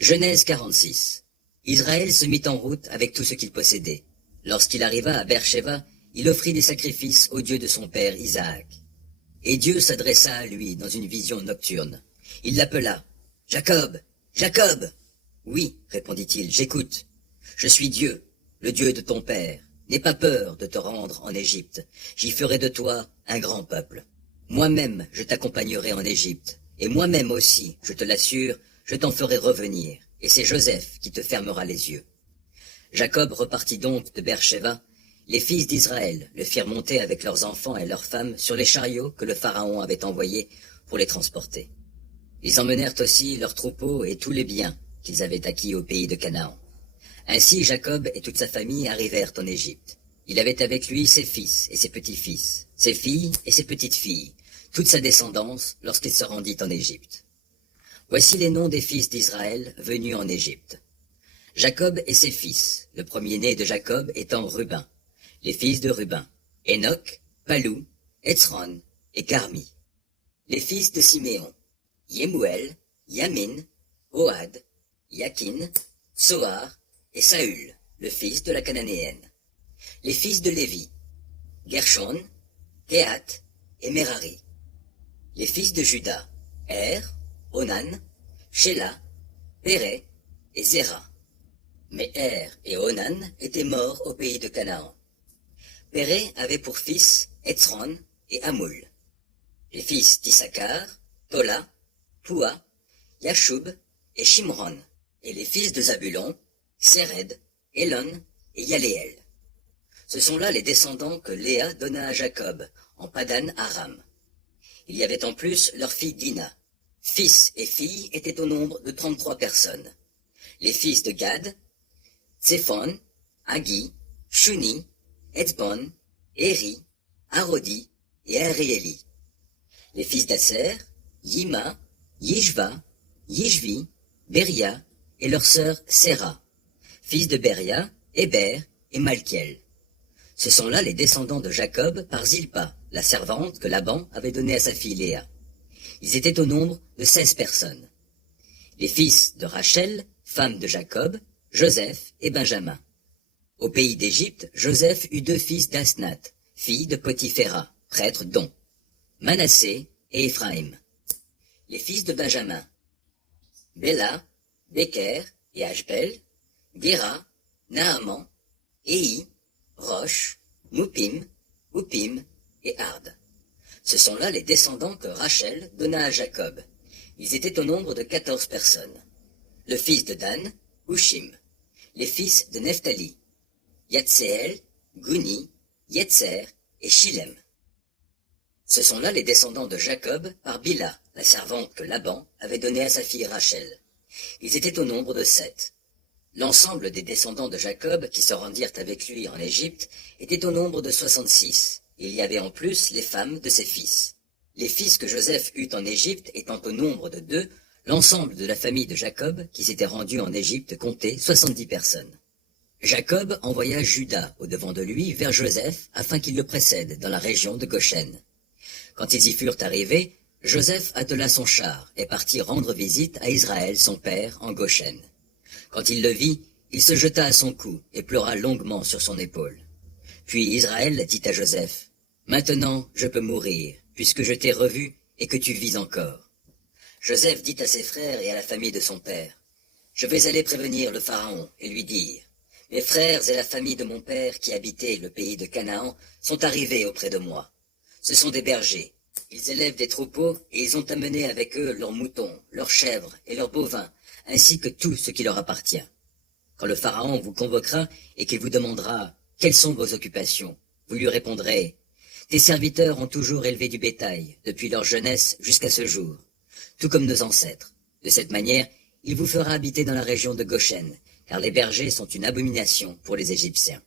Genèse 46. Israël se mit en route avec tout ce qu'il possédait. Lorsqu'il arriva à Beer-Sheva, il offrit des sacrifices au Dieu de son père Isaac. Et Dieu s'adressa à lui dans une vision nocturne. Il l'appela. « Jacob, Jacob !»« Oui, répondit-il, j'écoute. Je suis Dieu, le Dieu de ton père. N'aie pas peur de te rendre en Égypte. J'y ferai de toi un grand peuple. Moi-même, je t'accompagnerai en Égypte. Et moi-même aussi, je te l'assure, je t'en ferai revenir. Et c'est Joseph qui te fermera les yeux. » Jacob repartit donc de Beer-Sheva. Les fils d'Israël le firent monter avec leurs enfants et leurs femmes sur les chariots que le Pharaon avait envoyés pour les transporter. Ils emmenèrent aussi leurs troupeaux et tous les biens qu'ils avaient acquis au pays de Canaan. Ainsi Jacob et toute sa famille arrivèrent en Égypte. Il avait avec lui ses fils et ses petits-fils, ses filles et ses petites-filles, toute sa descendance lorsqu'il se rendit en Égypte. Voici les noms des fils d'Israël venus en Égypte. Jacob et ses fils, le premier-né de Jacob étant Ruben. Les fils de Ruben, Enoch, Palou, Hetzron et Carmi. Les fils de Siméon, Yemuel, Yamin, Ohad, Yakin, Soar et Saül, le fils de la Cananéenne. Les fils de Lévi, Gershon, Kehat et Merari. Les fils de Juda, Er, Onan, Shelah, Péré et Zéra. Mais Er et Onan étaient morts au pays de Canaan. Péré avait pour fils Hetzron et Hamoul. Les fils d'Issachar, Tola, Poua, Yashub et Shimron. Et les fils de Zabulon, Séred, Elon et Yaléel. Ce sont là les descendants que Léa donna à Jacob, en Padan Aram. Il y avait en plus leur fille Dina. Fils et filles étaient au nombre de 33 personnes. Les fils de Gad, Tséphon, Agi, Shuni, Etzbon, Eri, Arodi et Ariéli. Les fils d'Asser, Yima, Yishva, Yishvi, Beria et leur sœur Séra. Fils de Beria, Héber et Malkiel. Ce sont là les descendants de Jacob par Zilpa, la servante que Laban avait donnée à sa fille Léa. Ils étaient au nombre de 16 personnes. Les fils de Rachel, femme de Jacob, Joseph et Benjamin. Au pays d'Égypte, Joseph eut 2 fils d'Asnath, fille de Potiphéra, prêtre d'On, Manassé et Éphraïm. Les fils de Benjamin, Béla, Béker et Ashbel, Guéra, Naaman, Éhi, Roche, Moupim, Oupim et Ard. Ce sont là les descendants que Rachel donna à Jacob. Ils étaient au nombre de 14 personnes. Le fils de Dan, Hushim. Les fils de Nephtali, Yatseel, Guni, Yetzer et Shilem. Ce sont là les descendants de Jacob par Bila, la servante que Laban avait donnée à sa fille Rachel. Ils étaient au nombre de 7. L'ensemble des descendants de Jacob qui se rendirent avec lui en Égypte était au nombre de 66. Il y avait en plus les femmes de ses fils. Les fils que Joseph eut en Égypte étant au nombre de 2, l'ensemble de la famille de Jacob qui s'était rendue en Égypte comptait 70 personnes. Jacob envoya Juda au-devant de lui vers Joseph afin qu'il le précède dans la région de Goshen. Quand ils y furent arrivés, Joseph attela son char et partit rendre visite à Israël son père en Goshen. Quand il le vit, il se jeta à son cou et pleura longuement sur son épaule. Puis Israël dit à Joseph, « Maintenant je peux mourir, puisque je t'ai revu et que tu vis encore. » Joseph dit à ses frères et à la famille de son père, « Je vais aller prévenir le Pharaon et lui dire, « Mes frères et la famille de mon père qui habitaient le pays de Canaan sont arrivés auprès de moi. Ce sont des bergers. Ils élèvent des troupeaux et ils ont amené avec eux leurs moutons, leurs chèvres et leurs bovins, ainsi que tout ce qui leur appartient. Quand le Pharaon vous convoquera et qu'il vous demandera « Quelles sont vos occupations ?» vous lui répondrez « Tes serviteurs ont toujours élevé du bétail, depuis leur jeunesse jusqu'à ce jour, tout comme nos ancêtres. De cette manière, il vous fera habiter dans la région de Goshen, car les bergers sont une abomination pour les Égyptiens. »